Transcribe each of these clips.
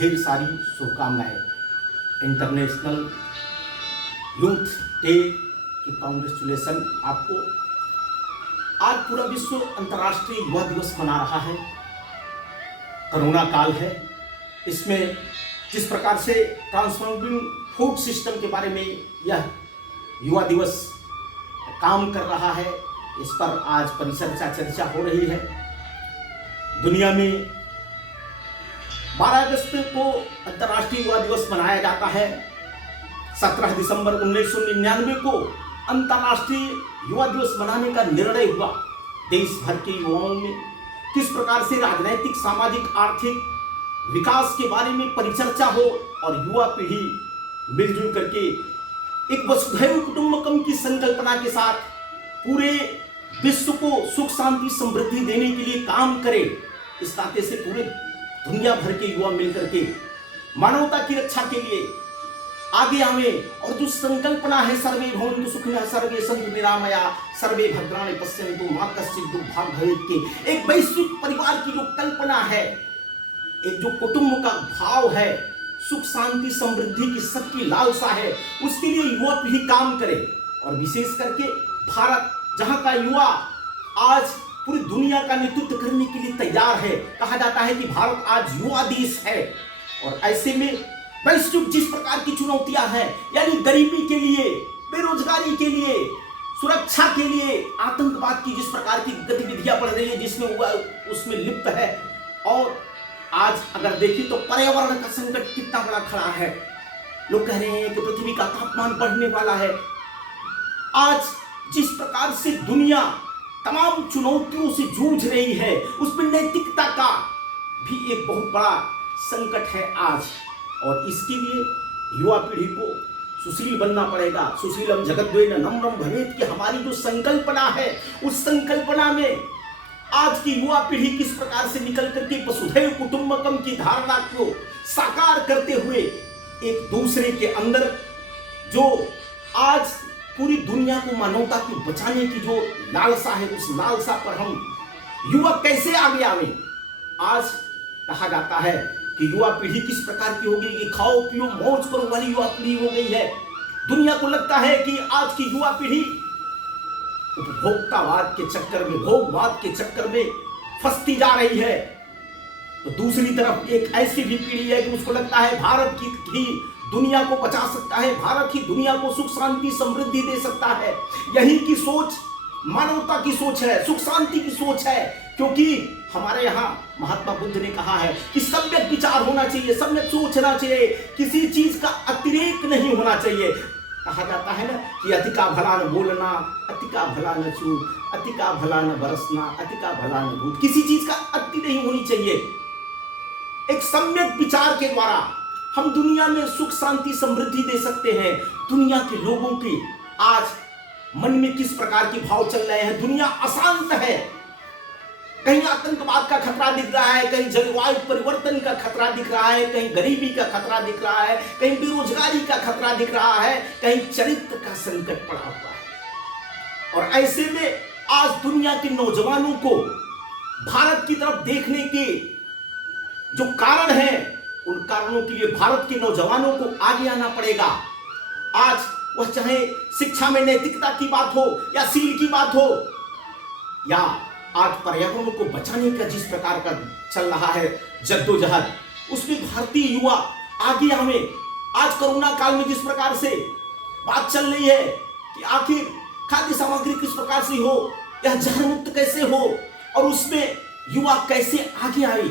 ढेर सारी शुभकामनाएं। इंटरनेशनल यूथ डे की कांग्रेचुलेसन आपको। आज पूरा विश्व अंतर्राष्ट्रीय युवा दिवस मना रहा है। कोरोना काल है, इसमें जिस प्रकार से ट्रांसफॉर्मिंग फूड सिस्टम के बारे में यह युवा दिवस काम कर रहा है, इस पर आज परिचर्चा चर्चा हो रही है। दुनिया में 12 अगस्त को अंतर्राष्ट्रीय युवा दिवस मनाया जाता है। 17 दिसंबर 1999 को अंतर्राष्ट्रीय युवा दिवस मनाने का निर्णय हुआ। देश भर के युवाओं में किस प्रकार से राजनैतिक, सामाजिक, आर्थिक विकास के बारे में परिचर्चा हो और युवा पीढ़ी मिलजुल करके एक वसुधैव कुटुंबकम की संकल्पना के साथ पूरे विश्व को सुख, शांति, समृद्धि देने के लिए काम करे। इस नाते से पूरे दुनिया भर के युवा मिलकर के मानवता की रक्षा के लिए आगे आवे और जो संकल्पना है सर्वे भवन्तु सुखिनः सर्वे सन्तु निरामया सर्वे भद्राणि पश्यन्तु मा कश्चित् दुर्भाग् भवेत् के एक वैश्विक परिवार की जो कल्पना है, एक जो कुटुंब का भाव है, सुख, शांति, समृद्धि की सबकी लालसा है, उसके लिए युवा पीढ़ी काम करे। और विशेष करके भारत, जहां का युवा आज पूरी दुनिया का नेतृत्व करने के लिए तैयार है। कहा जाता है कि भारत आज युवा देश है। और ऐसे में वैश्विक जिस प्रकार की चुनौतियां हैं, यानी गरीबी के लिए, बेरोजगारी के लिए, सुरक्षा के लिए, आतंकवाद की जिस प्रकार की गतिविधियां बढ़ रही है, जिसमें हुआ उसमें लिप्त है। और आज अगर देखिए तो पर्यावरण का संकट कितना बड़ा खड़ा है। लोग कह रहे हैं कि पृथ्वी का तापमान बढ़ने वाला है। आज जिस प्रकार से दुनिया तमाम चुनौतियों से जूझ रही है, उसमें नैतिकता का भी एक बहुत बड़ा संकट है आज। और इसके लिए युवा पीढ़ी को सुशील बनना पड़ेगा। सुशीलम जगद्वेन नम्रम भवेत् की हमारी जो संकल्पना है, उस संकल्पना में आज की युवा पीढ़ी किस प्रकार से निकल करके वसुधैव कुटुंबकम की धारणा को साकार करते हुए एक दूसरे के अंदर जो आज पूरी दुनिया को मानवता को बचाने की जो लालसा है, उस लालसा पर हम युवा कैसे आगे आवे। आज कहा जाता है कि युवा पीढ़ी किस प्रकार की होगी कि खाओ पियो मौज करो वाली युवा पीढ़ी हो गई है। दुनिया को लगता है कि आज की युवा पीढ़ी उपभोक्तावाद के चक्कर में, भोगवाद के चक्कर में फंसती जा रही है। तो दूसरी तरफ एक ऐसी भी पीढ़ी है कि उसको लगता है भारत की ही दुनिया को बचा सकता है, भारत ही दुनिया को सुख, शांति, समृद्धि दे सकता है। यही की सोच मानवता की सोच है, सुख शांति की सोच है। क्योंकि हमारे यहाँ महात्मा बुद्ध ने कहा है कि सम्यक विचार होना चाहिए, सम्यक सोचना चाहिए, किसी चीज का अतिरेक नहीं होना चाहिए। कहा जाता है ना कि अति का भला न बोलना, अति का भला न चूक, अति का भला न बरसना, अति का भला न भूत। किसी चीज का अति नहीं होनी चाहिए। एक सम्यक विचार के द्वारा हम दुनिया में सुख, शांति, समृद्धि दे सकते हैं। दुनिया के लोगों की आज मन में किस प्रकार के भाव चल रहे हैं। दुनिया अशांत है, कहीं आतंकवाद का खतरा दिख रहा है, कहीं जलवायु परिवर्तन का खतरा दिख रहा है, कहीं गरीबी का खतरा दिख रहा है, कहीं बेरोजगारी का खतरा दिख रहा है, कहीं चरित्र का संकट पड़ा हुआ है। और ऐसे में आज दुनिया के नौजवानों को भारत की तरफ देखने के जो कारण है, उन कारणों के लिए भारत के नौजवानों को आगे आना पड़ेगा। आज वह चाहे शिक्षा में नैतिकता की बात हो या शील की बात हो, या आज पर्यावरण को बचाने का जिस प्रकार का चल रहा है जद्दोजहद, उसमें भारतीय युवा आगे आवे। आज कोरोना काल में जिस प्रकार से बात चल रही है कि आखिर खाद्य सामग्री किस प्रकार से हो, यह जहर मुक्त कैसे हो, और उसमें युवा कैसे आगे आए।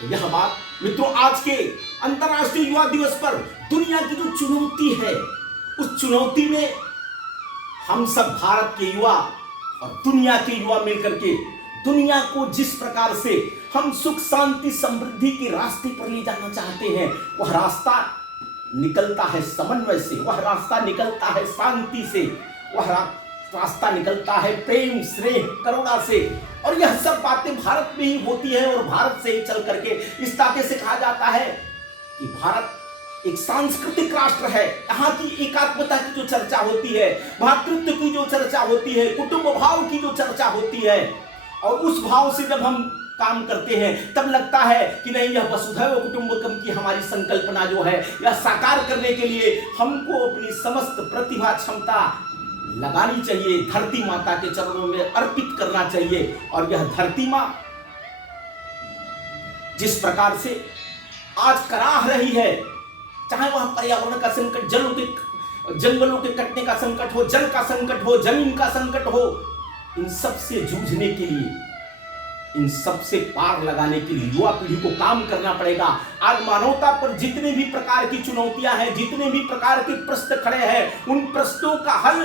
तो यह बात मित्रों आज के अंतर्राष्ट्रीय युवा दिवस पर दुनिया की जो चुनौती है, उस चुनौती में हम सब भारत के युवा और दुनिया के युवा मिलकर के दुनिया को जिस प्रकार से हम सुख, शांति, समृद्धि के रास्ते पर ले जाना चाहते हैं, वह रास्ता निकलता है समन्वय से, वह रास्ता निकलता है शांति से, वह रास्ता निकलता है प्रेम, स्नेह, करुणा से। और यह सब बातें भारत में ही होती है और भारत से ही चल करके इस नाते से कहा जाता है कि भारत एक सांस्कृतिक राष्ट्र है। यहाँ की एकात्मता की जो चर्चा होती है, भातृत्व की जो चर्चा होती है, कुटुंब भाव की जो चर्चा होती है, और उस भाव से जब हम काम करते हैं तब लगता है कि नहीं, यह वसुधैव कुटुंबकम की हमारी संकल्पना जो है यह साकार करने के लिए हमको अपनी समस्त प्रतिभा क्षमता लगानी चाहिए, धरती माता के चरणों में अर्पित करना चाहिए। और यह धरती माँ जिस प्रकार से आज कराह रही है, चाहे वह पर्यावरण का संकट, जंगलों के कटने का संकट हो, जल का संकट हो, जमीन का संकट हो, इन सब से जूझने के लिए, इन सब से पार लगाने के लिए युवा पीढ़ी को काम करना पड़ेगा। आज मानवता पर जितने भी प्रकार की चुनौतियां हैं, जितने भी प्रकार के प्रश्न खड़े हैं, उन प्रश्नों का हल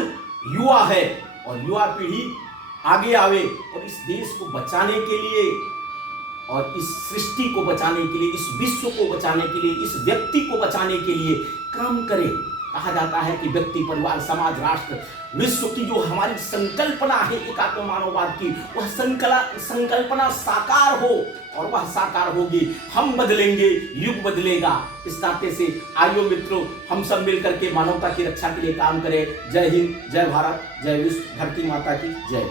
युवा है। और युवा पीढ़ी आगे आवे और इस देश को बचाने के लिए और इस सृष्टि को बचाने के लिए, इस विश्व को बचाने के लिए, इस व्यक्ति को बचाने के लिए काम करे। कहा जाता है कि व्यक्ति, परिवार, समाज, राष्ट्र, विश्व की जो हमारी संकल्पना है एकात्म मानववाद की, वह संकल्पना साकार हो और वह साकार होगी, हम बदलेंगे, युग बदलेगा। इस नाते से आइयो मित्रों, हम सब मिलकर के मानवता की रक्षा के लिए काम करें। जय हिंद, जय भारत, जय विश्व, धरती माता की जय।